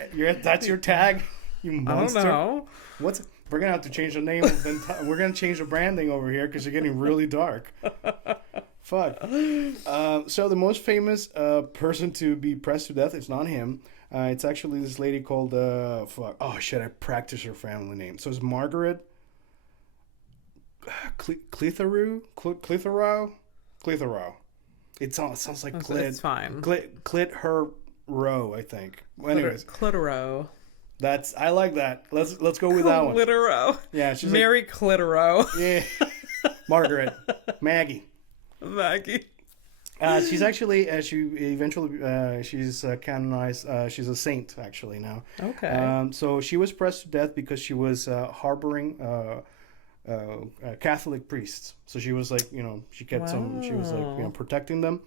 tag. You monster. I don't know. We're gonna have to change the name. We're gonna change the branding over here because you're getting really dark. Fuck. So the most famous person to be pressed to death, it's not him. It's actually this lady called I practice her family name. So it's Margaret Clitheroe. It sounds like clit. It's fine. Clit her row, I think. Well, anyways, Clitero. I like that. Let's go with that one. Clitero. Yeah, she's Mary like, Clitero. Yeah. Margaret. Maggie. She's actually she's canonized. She's a saint actually now. Okay. So she was pressed to death because she was harboring Catholic priests. So she was like, you know, she kept she was like, you know, protecting them.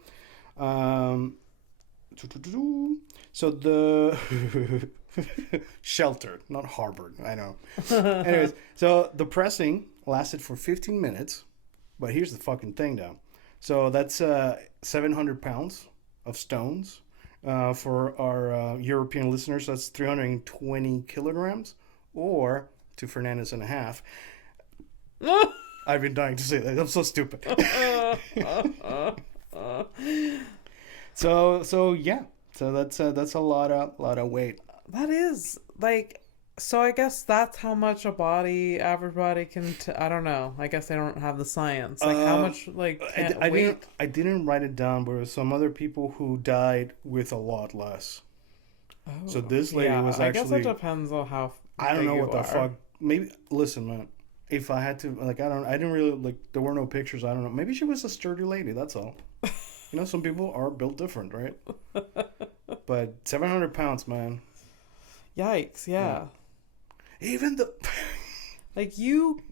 So the sheltered, not harbored. I know. Anyways, so the pressing lasted for 15 minutes. But here's the fucking thing, though. So that's 700 pounds of stones. For our European listeners, that's 320 kilograms, or 2 Fernandes and a half. I've been dying to say that. I'm so stupid. So yeah. So that's a lot of weight. That is like. So I guess that's how much average body can. I don't know. I guess they don't have the science. Like how much weight? I didn't write it down, but there were some other people who died with a lot less. Oh, so this lady was actually. I guess it depends on how. I don't know what the fuck. Maybe listen, man. If I had to, like, I didn't really like. There were no pictures. I don't know. Maybe she was a sturdy lady. That's all. You know, some people are built different, right? But 700 pounds, man. Yikes! Yeah. Even the if you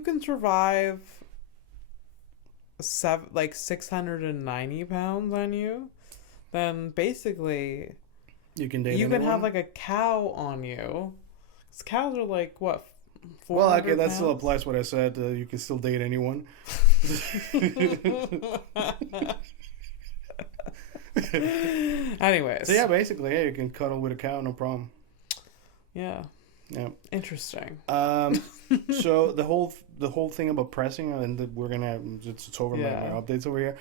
can survive 690 pounds on you, then basically you can date can have like a cow on you. 'Cause cows are like what? Well, okay, that still applies what I said. You can still date anyone. Anyways, so yeah, basically, you can cuddle with a cow, no problem. Yeah. Yeah. Interesting. So the whole thing about pressing, and we're gonna it's over my updates over here.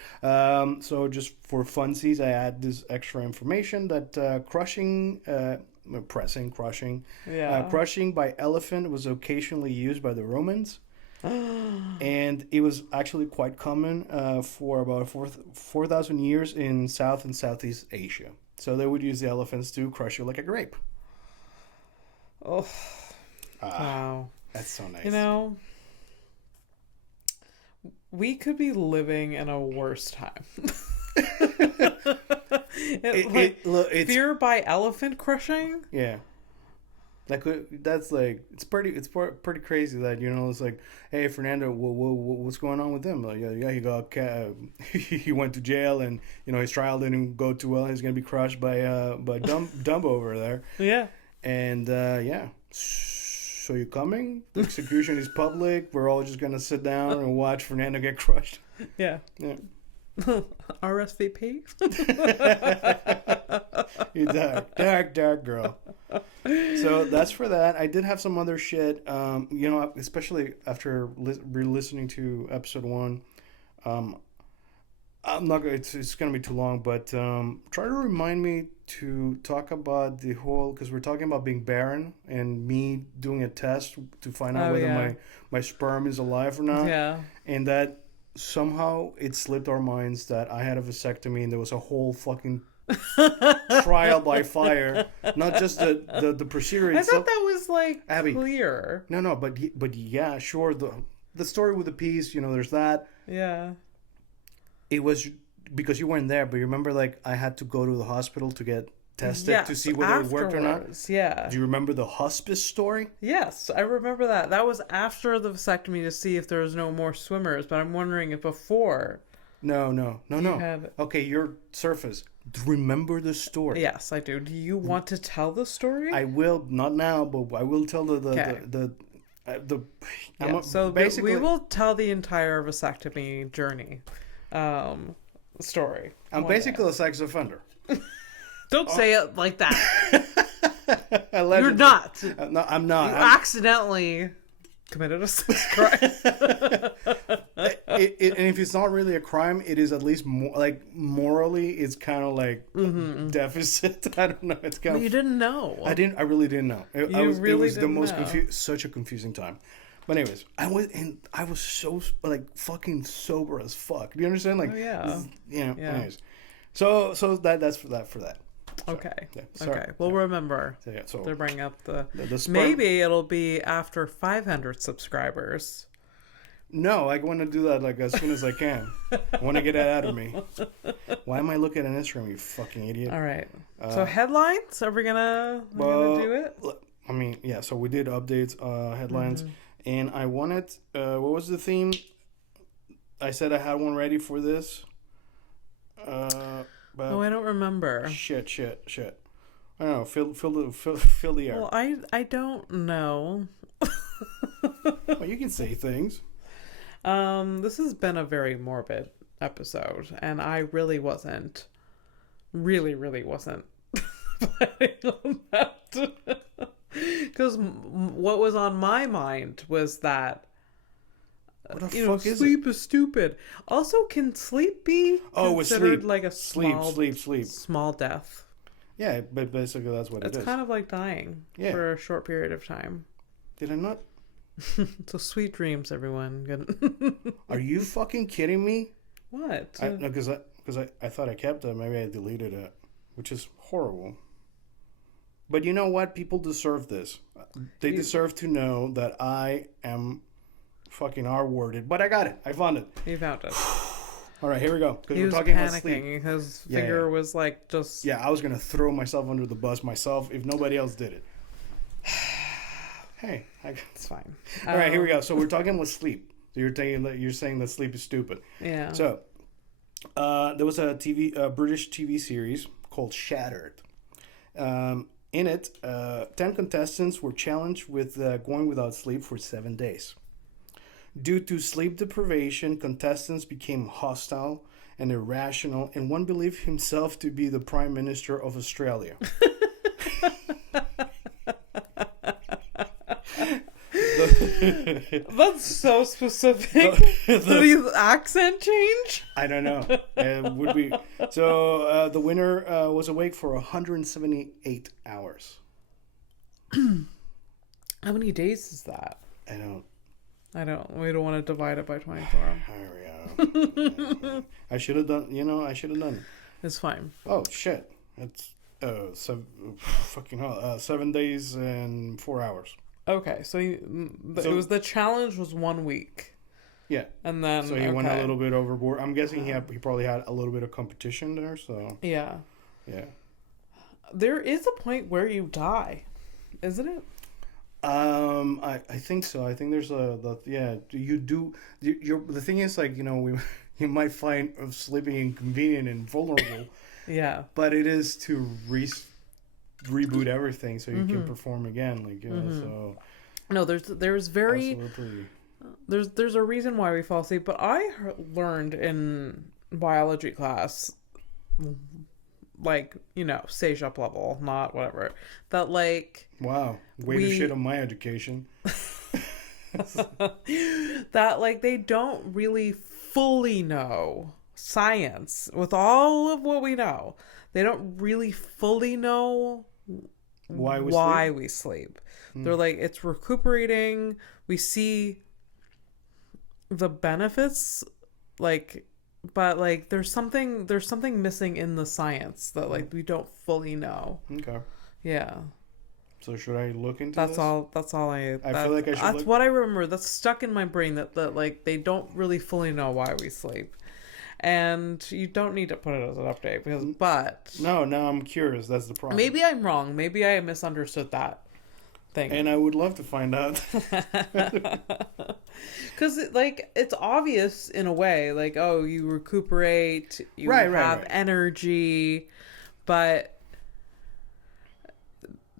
So just for funsies, I add this extra information that crushing by elephant was occasionally used by the Romans. And it was actually quite common for about 4,000 years in South and Southeast Asia. So they would use the elephants to crush you like a grape. Oh, Wow. That's so nice. You know, we could be living in a worse time. Fear by elephant crushing? Yeah. That's like it's pretty crazy that it's like, hey Fernando, what's going on with him? Like, yeah, he got he went to jail, and his trial didn't go too well. He's gonna be crushed by Dumbo over there. Yeah. And yeah, so you're coming? The execution is public. We're all just gonna sit down and watch Fernando get crushed. Yeah. Yeah. RSVP. You dark girl. So that's for that. I did have some other shit. Especially after re-listening to episode 1. I'm not gonna. It's gonna be too long, but try to remind me to talk about the whole, because we're talking about being barren and me doing a test to find out whether my sperm is alive or not. Yeah. And that somehow it slipped our minds that I had a vasectomy and there was a whole fucking trial by fire, not just the procedure itself. I thought that was like Abby, clear. No, but yeah, sure. The story with the piece, there's that. Yeah. It was because you weren't there, but you remember, like, I had to go to the hospital to get tested to see whether it worked or not. Yeah. Do you remember the hospice story? Yes, I remember that. That was after the vasectomy to see if there was no more swimmers, but I'm wondering if before. No. Okay, your surface. Remember the story? Yes, I do. Do you want to tell the story? I will, not now, but I will tell so basically, we will tell the entire vasectomy journey story. I'm basically a sex offender. Don't say it like that. Allegedly. You're not. No, I'm not. You accidentally committed a sex crime. And if it's not really a crime, it is at least more like morally. It's kind of like deficit. I don't know. It's kind of. You didn't know. I really didn't know. It was the most know. Such a confusing time. But anyways, I was so like fucking sober as fuck. Do you understand? Like, Anyways, so that's for that. Okay. Yeah, okay. We'll remember to bring up the maybe it'll be after 500 subscribers. No, I want to do that like as soon as I can. I want to get it out of me. Why am I looking at Instagram, you fucking idiot? All right. So headlines? Are we gonna do it? I mean, yeah. So we did updates, headlines, and I wanted. What was the theme? I said I had one ready for this. But I don't remember. Shit. I don't know. Fill the air. Well, I don't know. Well, you can say things. This has been a very morbid episode, and I really wasn't planning on that. Because what was on my mind was that what the fuck is sleep is stupid. Also, can sleep be considered like a small death? Yeah, but basically that's what it is. It's kind of like dying for a short period of time. Did I not? So sweet dreams, everyone. Are you fucking kidding me? What? No, because I thought I kept it. Maybe I deleted it, which is horrible. But you know what? People deserve this. They deserve to know that I am fucking R-worded. But I got it. I found it. You found it. All right, here we go. He was talking panicking. His finger was like just... Yeah, I was going to throw myself under the bus myself if nobody else did it. Hey, it's fine. All right, here we go. So we're talking about sleep. So you're saying that sleep is stupid. Yeah. So there was a British TV series called Shattered. In it, 10 contestants were challenged with going without sleep for 7 days. Due to sleep deprivation, contestants became hostile and irrational, and one believed himself to be the Prime Minister of Australia. That's so specific. Did his accent change? I don't know. It would be. So the winner was awake for 178 hours. How many days is that? I don't. We don't want to divide it by 24. I should have done. I should have done. It's fine. Oh shit! It's 7 days and 4 hours. Okay, so, it was the challenge was 1 week. Yeah. And then so he went a little bit overboard. I'm guessing he probably had a little bit of competition there, so yeah. Yeah. There is a point where you die, isn't it? I think so. I think there's the thing is, like, you might find of sleeping inconvenient and vulnerable. Yeah. But it is to reboot everything so you can perform again, like, so. No, there's very absolutely. There's a reason why we fall asleep, but I learned in biology class, like, stage up level, not whatever, that, like, wow, way to shit on my education. That, like, they don't really fully know science with all of what we know. They don't really fully know why we sleep. They're like, it's recuperating. We see the benefits, like, but, like, there's something missing in the science that, like, we don't fully know. Okay. Yeah. So should I look into that's this? That's all I feel like I should. That's what I remember. That's stuck in my brain. That like, they don't really fully know why we sleep, and you don't need to put it as an update but no, I'm curious. That's the problem. Maybe I'm wrong. Maybe I misunderstood that thing. And I would love to find out. Because, like, it's obvious in a way. Like, oh, you recuperate, you have energy, but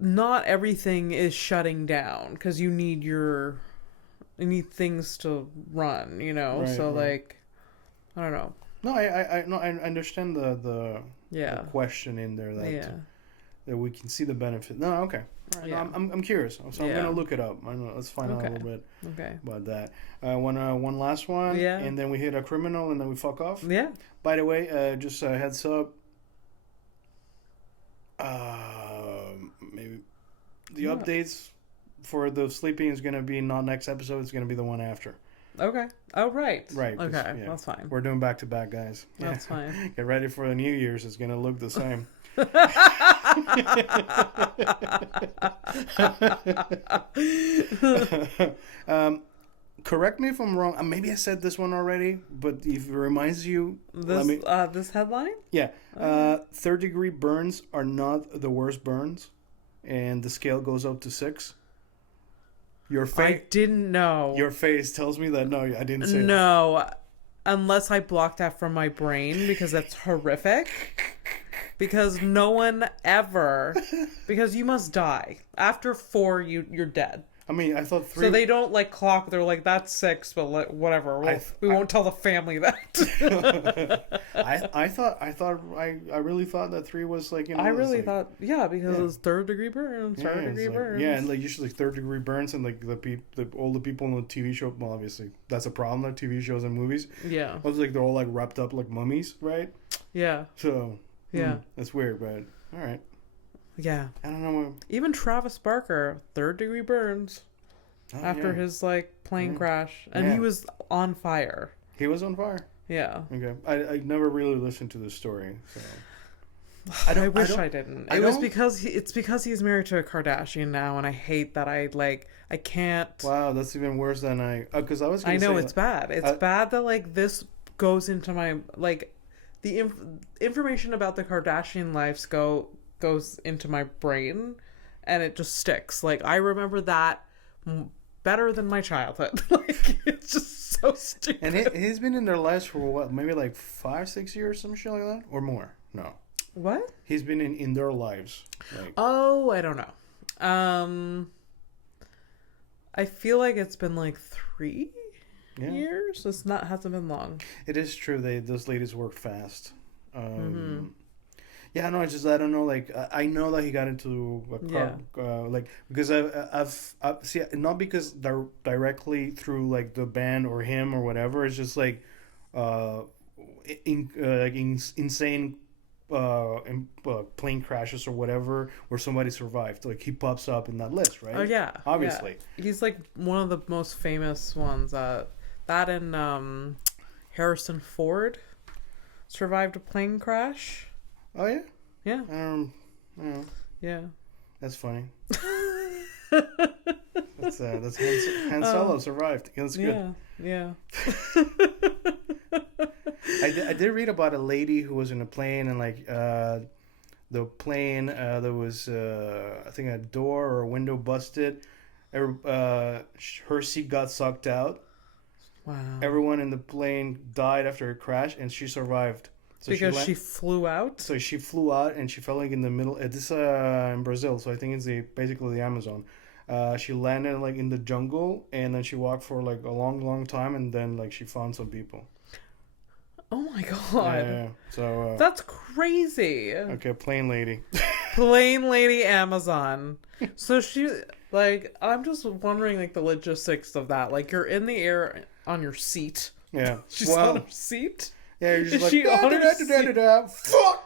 not everything is shutting down because you need things to run, so like, I don't know. No, I understand the question in there that we can see the benefit. No, okay. Right, no, I'm curious, so I'm gonna look it up. Let's find out a little bit about that. One last one, and then we hit a criminal, and then we fuck off. Yeah. By the way, just a heads up. Maybe the updates for the sleeping is gonna be not next episode. It's gonna be the one after. Okay. Oh, right. Right. Okay, that's fine. We're doing back to back, guys. That's fine. Get ready for the New Year's. It's gonna look the same. Correct me if I'm wrong. Maybe I said this one already, but if it reminds you, this headline. Yeah, third-degree burns are not the worst burns, and the scale goes up to 6. Your face. I didn't know. Your face tells me that. No, I didn't say. No, unless I blocked that from my brain because that's horrific. Because no one ever. Because you must die after 4. You're dead. I mean, I thought 3. So they don't, like, clock. They're like, that's 6, but, like, whatever. We won't tell the family that. I really thought that 3 was, like, I really thought, because it was third-degree burns, third-degree burns. Yeah, and, like, usually third-degree burns, and, like, all the people on the TV show. Well, obviously that's a problem, like TV shows and movies. Yeah. I was like, they're all, like, wrapped up like mummies, right? Yeah. So. Yeah. That's weird, but all right. Yeah. I don't know. Even Travis Barker, third-degree burns after his, like, plane crash. And he was on fire. He was on fire? Yeah. Okay. I never really listened to this story, so. I wish I didn't. It's because he's married to a Kardashian now, and I hate that I can't. Wow, that's even worse than because I was gonna I know, say, it's bad. It's bad that, like, this goes into my, like, the information about the Kardashian lives goes into my brain, and it just sticks. Like, I remember that better than my childhood. Like, it's just so stupid. And he's been in their lives for what, maybe like 5-6 years, some shit like that, or more. No. What? He's been in their lives. Like... Oh, I don't know. I feel like it's been like 3 years. Hasn't been long. It is true. Those ladies work fast. Yeah, no, it's just I don't know. Like I know that he got into a car, like because I've see, not because they're directly through like the band or him or whatever. It's just like insane plane crashes or whatever where somebody survived. Like he pops up in that list, right? Oh yeah, obviously. Yeah. He's like one of the most famous ones. That and Harrison Ford survived a plane crash. Oh yeah. Yeah. Yeah. Yeah. That's funny. That's Han Solo survived. That's good. Yeah. I did read about a lady who was in a plane and like the plane there was I think a door or a window busted. Her seat got sucked out. Wow. Everyone in the plane died after a crash, and she survived. So because she flew out? So she flew out, and she fell like in the middle. This in Brazil, so I think it's basically the Amazon. She landed like in the jungle, and then she walked for like a long, long time, and then like she found some people. Oh my god. Yeah. So that's crazy. Okay, plane lady. Plane lady Amazon. So she like I'm just wondering like the logistics of that. Like you're in the air on your seat. Yeah. She's on her seat? Yeah, you're just Is like she on her seat? Fuck.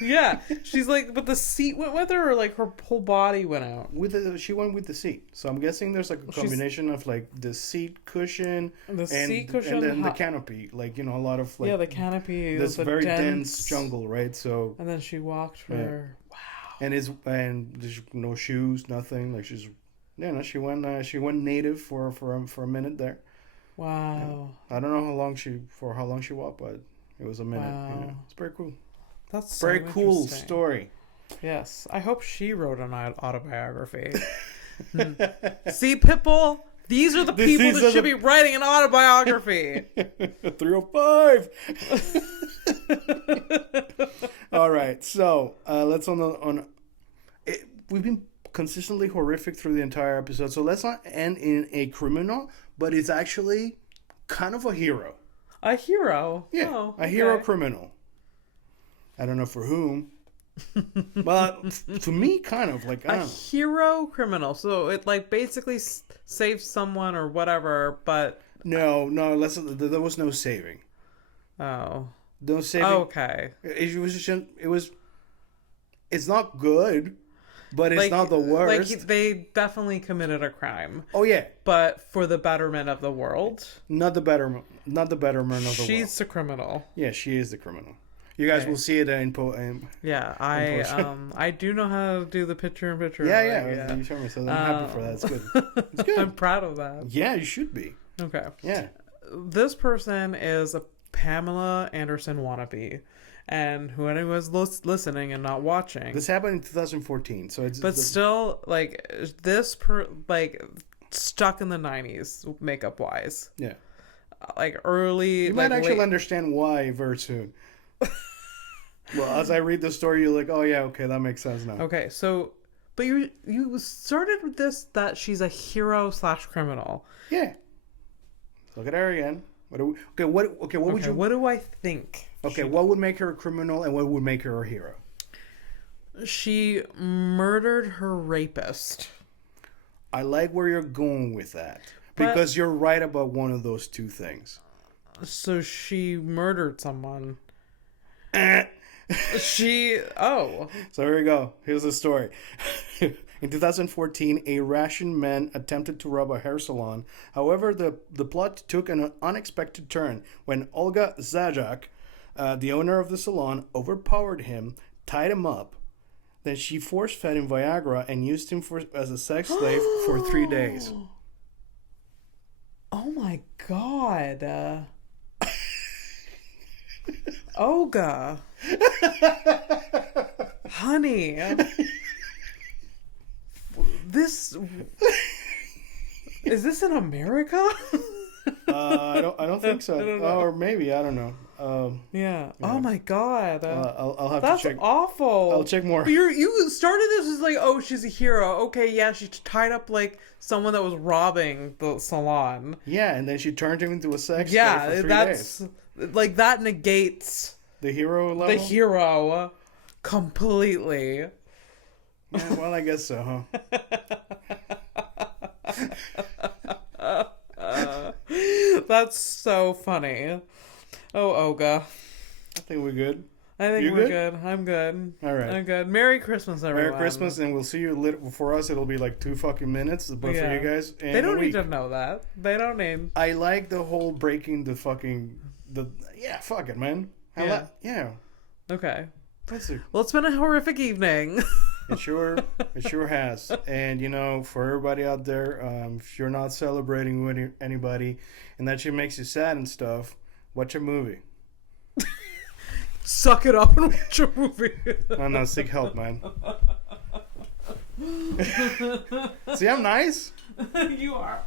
Yeah, she's like, but the seat went with her, or like her whole body went out. She went with the seat, so I'm guessing there's like a combination of like the seat cushion, and then the canopy, like a lot of like the canopy. This very dense jungle, right? So and then she walked for wow, and there's no shoes, nothing. Like she went native for a minute there. Wow. Yeah. I don't know how long she walked, but it was a minute. Wow. Yeah. It's pretty cool. That's so very cool story. Yes, I hope she wrote an autobiography. See, Pitbull, these are the people that should be writing an autobiography. 305. All right, so let's we've been consistently horrific through the entire episode, so let's not end in a criminal, but it's actually kind of a hero. A hero? Yeah, oh, a hero criminal. I don't know for whom, but for me, kind of like a hero criminal. So it like basically saves someone or whatever, but no. There was no saving. Oh, no saving. Oh, okay. It's not good, but it's not the worst. Like they definitely committed a crime. Oh yeah, but for the betterment of the world. Not the betterment of the world. She's the criminal. Yeah, she is the criminal. You guys will see it in yeah, I do know how to do the picture-in-picture. Yeah. You showed me, so I'm happy for that. It's good. It's good. I'm proud of that. Yeah, you should be. Okay. Yeah. This person is a Pamela Anderson wannabe, and who was listening and not watching. This happened in 2014, so it's. But still, like stuck in the 90s makeup wise. Yeah. Like early. You might actually understand why very soon. Well, as I read the story, you're like, oh yeah, okay, that makes sense now. Okay, so, but you started with this that she's a hero / criminal. Yeah. Look at her again. What do I think? Okay, what would make her a criminal and what would make her a hero? She murdered her rapist. I like where you're going with that. Because you're right about one of those two things. So she murdered someone. So here we go. Here's the story. In 2014, a Russian man attempted to rob a hair salon. However, the plot took an unexpected turn when Olga Zajak, the owner of the salon, overpowered him, tied him up. Then she force-fed him Viagra and used him as a sex slave for 3 days. Oh my god. Olga. Honey. Is this in America? I don't think so. Or maybe, I don't know. Yeah. Oh my god. I'll have That's to check. Awful. I'll check more. But you started this as like, oh, she's a hero. Okay, yeah, she tied up like someone that was robbing the salon. Yeah, and then she turned him into a sex slave for 3 days. Like that negates the hero level. The hero completely. Yeah, well, I guess so, huh? That's so funny. Oh, Olga. I think we're good. I think we're good? I'm good. All right. I'm good. Merry Christmas, everyone. Merry Christmas, and we'll see you for us, it'll be like 2 fucking minutes, but for you guys, they don't need to know that. They don't need. I like the whole breaking the fucking fuck it, man. Yeah. Okay. Well, it's been a horrific evening. It sure has. And you know, for everybody out there, if you're not celebrating with anybody, and that shit makes you sad and stuff, watch a movie. Suck it up and watch a movie. No, seek help, man. See, I'm nice. You are.